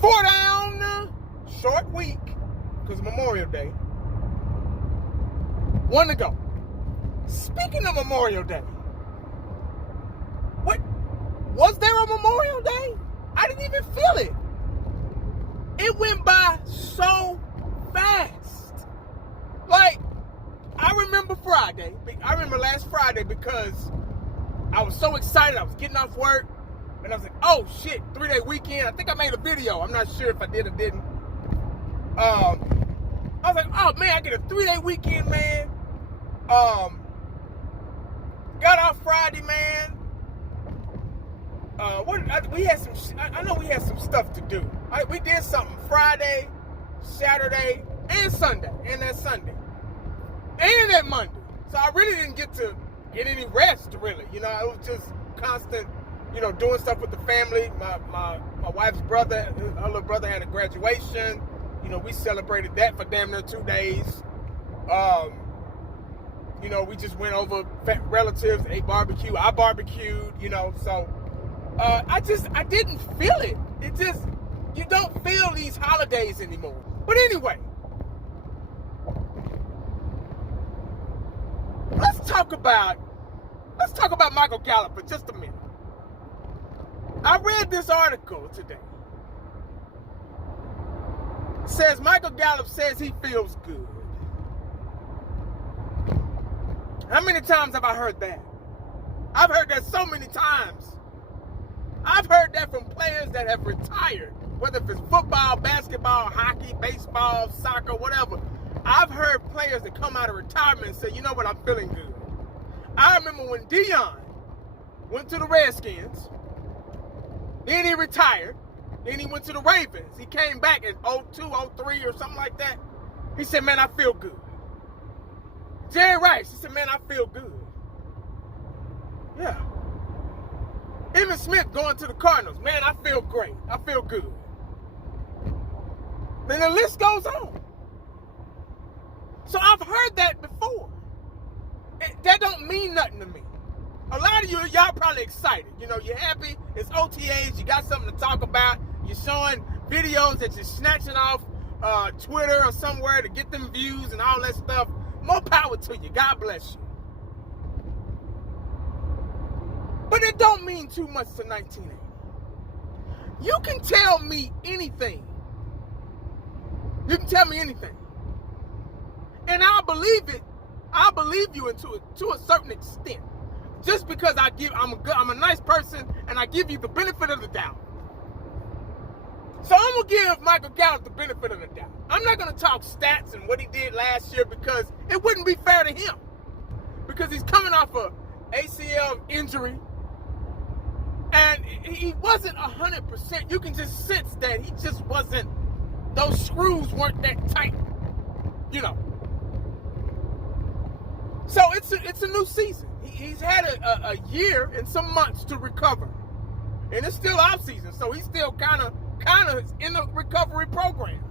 4 down, short week, because Memorial Day. 1 to go. Speaking of Memorial Day, what was there a Memorial Day? I didn't even feel it. It went by so fast. Like, I remember Friday. I remember last Friday because I was so excited. I was getting off work. And I was like, oh, shit, 3-day weekend. I think I made a video. I'm not sure if I did or didn't. I was like, oh, man, I get a 3-day weekend, man. Got off Friday, man. We had some. I know we had some stuff to do. We did something Friday, Saturday, and Sunday, and that Sunday, and that Monday. So I really didn't get to get any rest, really. You know, it was just constant. You know, doing stuff with the family. My wife's brother, her little brother had a graduation. You know, we celebrated that for damn near 2 days. You know, we just went over relatives, ate barbecue. I barbecued, you know, so I didn't feel it. It just, you don't feel these holidays anymore. But anyway, let's talk about Michael Gallup for just a minute. I read this article today. It says Michael Gallup says he feels good. How many times have I heard that? I've heard that so many times. I've heard that from players that have retired, whether it's football, basketball, hockey, baseball, soccer, whatever. I've heard players that come out of retirement and say, you know what, I'm feeling good. I remember when Dion went to the Redskins, then he retired, then he went to the Ravens. He came back in 02, 03 or something like that. He said, man, I feel good. Jerry Rice, he said, man, I feel good. Yeah. Emmitt Smith going to the Cardinals, man, I feel great. I feel good. Then the list goes on. So I've heard that before. That don't mean nothing to me. A lot of y'all probably excited. You know, you're happy. It's OTAs. You got something to talk about. You're showing videos that you're snatching off Twitter or somewhere to get them views and all that stuff. More power to you. God bless you. But it don't mean too much to 1980. You can tell me anything. You can tell me anything. And I'll believe it. I'll believe you to a certain extent. Just because I'm a nice person and I give you the benefit of the doubt. So I'm going to give Michael Gallup the benefit of the doubt. I'm not going to talk stats and what he did last year because it wouldn't be fair to him. Because he's coming off a ACL injury. And he wasn't 100%. You can just sense that he just wasn't, those screws weren't that tight. You know. So it's a new season. He's had a year and some months to recover. And it's still off season, so he's still kind of in the recovery program.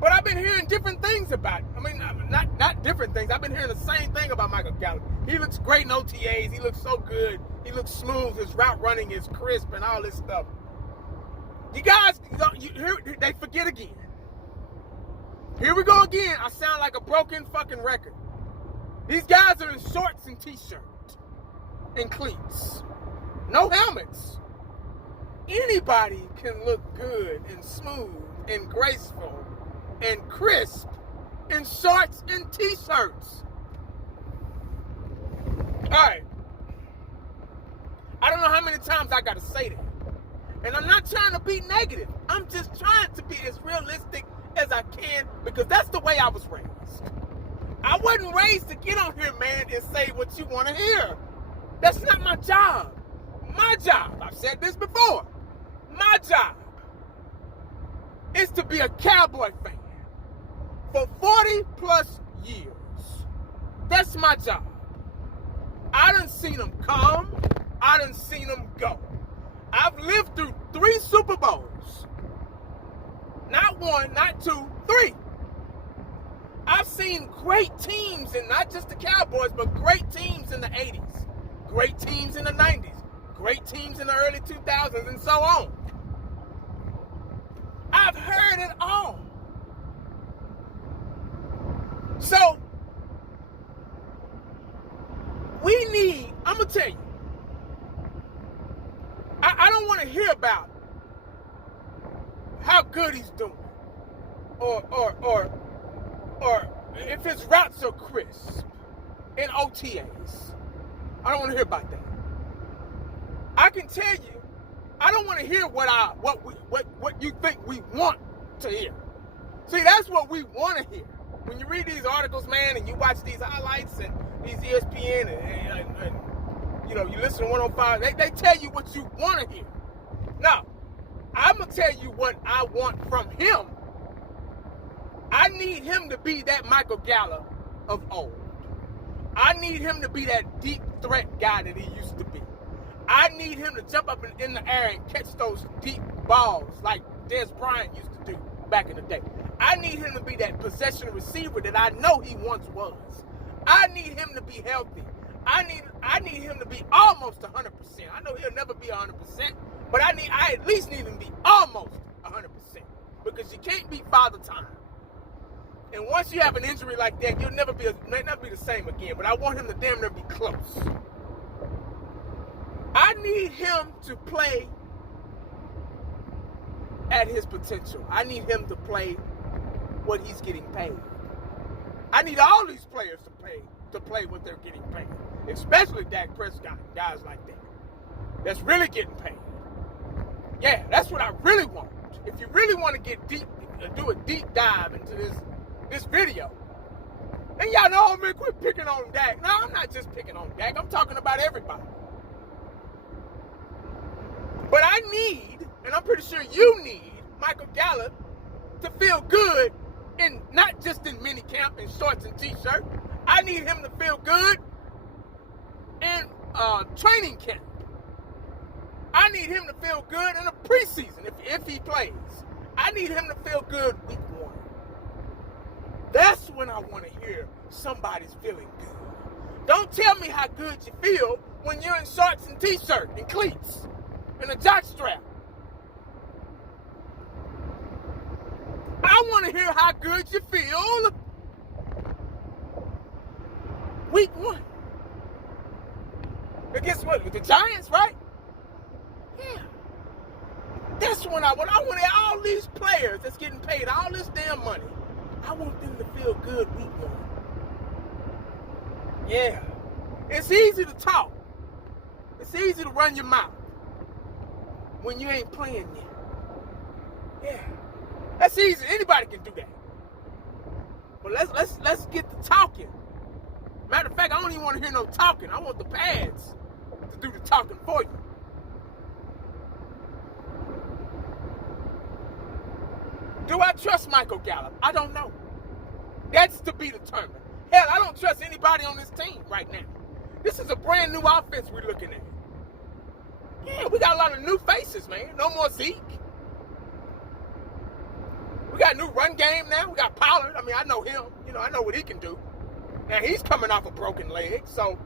But I've been hearing different things about him. I mean, not different things. I've been hearing the same thing about Michael Gallup. He looks great in OTAs. He looks so good. He looks smooth. His route running is crisp and all this stuff. You guys, they forget again. Here we go again. I sound like a broken fucking record. These guys are in shorts and t-shirts and cleats. No helmets. Anybody can look good and smooth and graceful and crisp in shorts and t-shirts. All right. I don't know how many times I got to say that. And I'm not trying to be negative. I'm just trying to be as realistic as I can because that's the way I was raised. I wasn't raised to get on here, man, and say what you want to hear. That's not my job. My job, I've said this before, my job is to be a Cowboy fan for 40 plus years. That's my job. I done seen them come. I done seen them go. I've lived through 3 Super Bowls. Not 1, not 2, 3. I've seen great teams, and not just the Cowboys, but great teams in the 80s, great teams in the 90s, great teams in the early 2000s, and so on. it at all. So, we need, I'm going to tell you, I don't want to hear about how good he's doing or if his routes are crisp in OTAs. I don't want to hear about that. I can tell you, I don't want to hear what you think we want to hear. See, that's what we want to hear. When you read these articles, man, and you watch these highlights and these ESPN and you know, you listen to 105, they tell you what you want to hear. Now, I'm going to tell you what I want from him. I need him to be that Michael Gallup of old. I need him to be that deep threat guy that he used to be. I need him to jump up in the air and catch those deep balls like Des Bryant used to do back in the day. I need him to be that possession receiver that I know he once was. I need him to be healthy. I need him to be almost 100%. I know he'll never be 100%, but I at least need him to be almost 100%, because you can't beat Father Time. And once you have an injury like that, you'll never be the same again. But I want him to damn near be close. I need him to play at his potential. I need him to play what he's getting paid. I need all these players to play what they're getting paid, especially Dak Prescott, guys like that. That's really getting paid. Yeah, that's what I really want. If you really want to get deep, do a deep dive into this video, and y'all know, man, quit picking on Dak. No, I'm not just picking on Dak. I'm talking about everybody. But I need, and I'm pretty sure you need, Michael Gallup to feel good, in not just in minicamp in shorts and t-shirt. I need him to feel good in training camp. I need him to feel good in the preseason if he plays. I need him to feel good week 1. That's when I want to hear somebody's feeling good. Don't tell me how good you feel when you're in shorts and t-shirt and cleats and a jock strap. I want to hear how good you feel week 1. But guess what? With the Giants, right? Yeah. That's when I want all these players that's getting paid all this damn money. I want them to feel good week 1. Yeah. It's easy to talk. It's easy to run your mouth when you ain't playing yet. Yeah. That's easy. Anybody can do that. But let's get to talking. Matter of fact, I don't even want to hear no talking. I want the pads to do the talking for you. Do I trust Michael Gallup? I don't know. That's to be determined. Hell, I don't trust anybody on this team right now. This is a brand new offense we're looking at. Yeah, we got a lot of new faces, man. No more Zeke. We got a new run game now. We got Pollard. I mean, I know him. You know, I know what he can do. Now, he's coming off a broken leg, so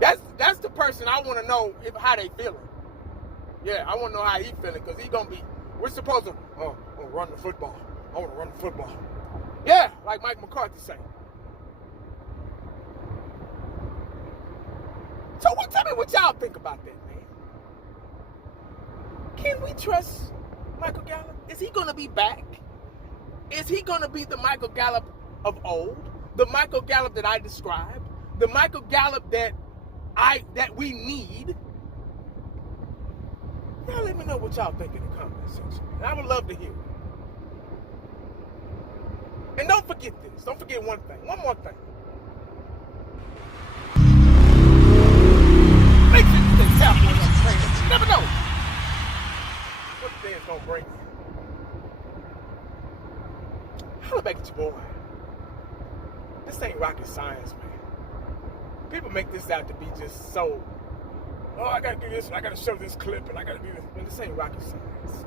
that's the person I want to know how they feeling. Yeah, I want to know how he feeling, because he's going to be, we're supposed to run the football. I want to run the football. Yeah, like Mike McCarthy said. So tell me what y'all think about that, man. Can we trust Michael Gallup? Is he going to be back? Is he going to be the Michael Gallup of old? The Michael Gallup that I described? The Michael Gallup that we need? Now let me know what y'all think in the comment section. I would love to hear it. And don't forget this. Don't forget one thing. One more thing. Make sure you stay Cowboys WR Michael. You never know what the day is going to bring you. Holla back at your boy. This ain't rocket science, man. People make this out to be just so, I got to do this, and I got to show this clip, and I got to do this. Man, this ain't rocket science.